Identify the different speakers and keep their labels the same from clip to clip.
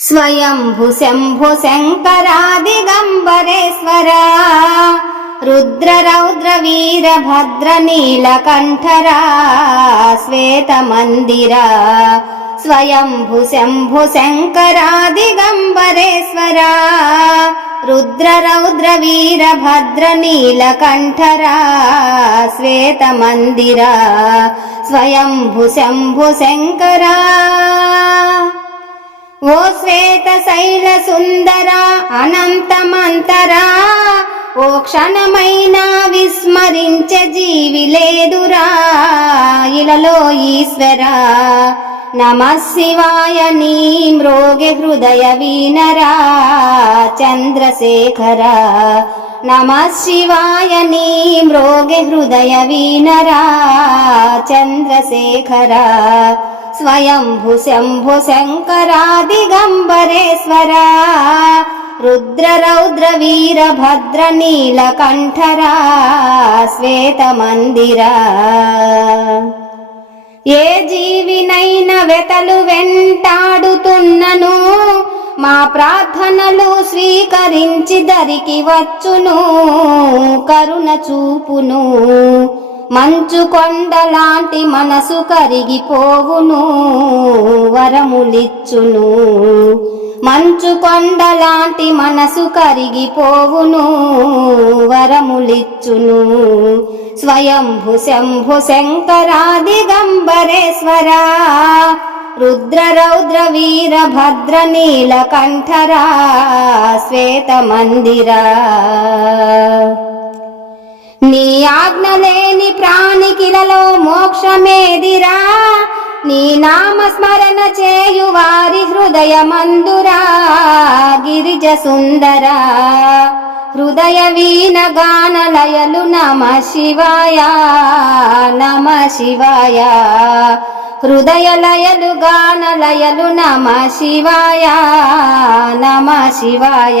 Speaker 1: స్వయంభు శంభు శంకరాదిగంబరేశ్వరా రుద్ర రౌద్ర వీర భద్ర నీలకంఠరా శ్వేత మందిరా స్వయంభు శంభు శంకరాదిగంబరేశ్వరా శైల సుందరా అనంతమంతరా. ఓ క్షణమైన విస్మరించే జీవి లేదురా. ఇలలో ఈశ్వరా. నమ శివాయ నీ మ్రోగె హృదయ వీనరా చంద్రశేఖర. నమ శివాయ నీ మ్రోగె హృదయ వీనరా చంద్రశేఖర. స్వయంభు శంభు శంకరా దిగంబరేశ్వరా రుద్ర రౌద్ర వీర భద్ర నీలకంఠరా శ్వేత మందిరా ఏ జీవినైన వెతలు వెంటాడుతున్నను మా ప్రార్థనలు స్వీకరించి దరికి వచ్చును కరుణ చూపును. మంచు కొండలాంటి మనసు కరిగిపోవును వరములిచ్చును. మంచు కొండలాంటి మనసు కరిగిపోవును వరములిచ్చును. స్వయంభు శంభు శంకరాదిగంబరేశ్వరా రుద్ర రౌద్ర వీర భద్ర నీలకంఠరా శ్వేత మందిరా. నీ ఆజ్ఞ లేని ప్రాణికిలలో మోక్షమేదిరా? నీ నామస్మరణ చేయు వారి హృదయ మందురా గిరిజ సుందరా? హృదయ వీణ గానలయలు నమ శివాయ నమ శివాయ? హృదయ లయలు గానలయలు నమ శివాయ నమ శివాయ?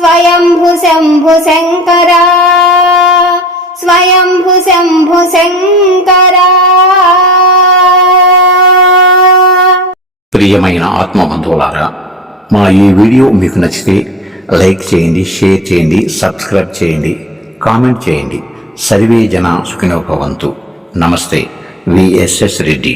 Speaker 1: స్వయంభు శంభు శంకర. స్వయంభు శంభు శంకర.
Speaker 2: ప్రియమైన ఆత్మబంధువులారా మా ఈ వీడియో మీకు నచ్చితే లైక్ చేయండి షేర్ చేయండి సబ్స్క్రైబ్ చేయండి కామెంట్ చేయండి. సర్వే జన సుఖినోభవంతు. నమస్తే విఎస్ఎస్ రెడ్డి.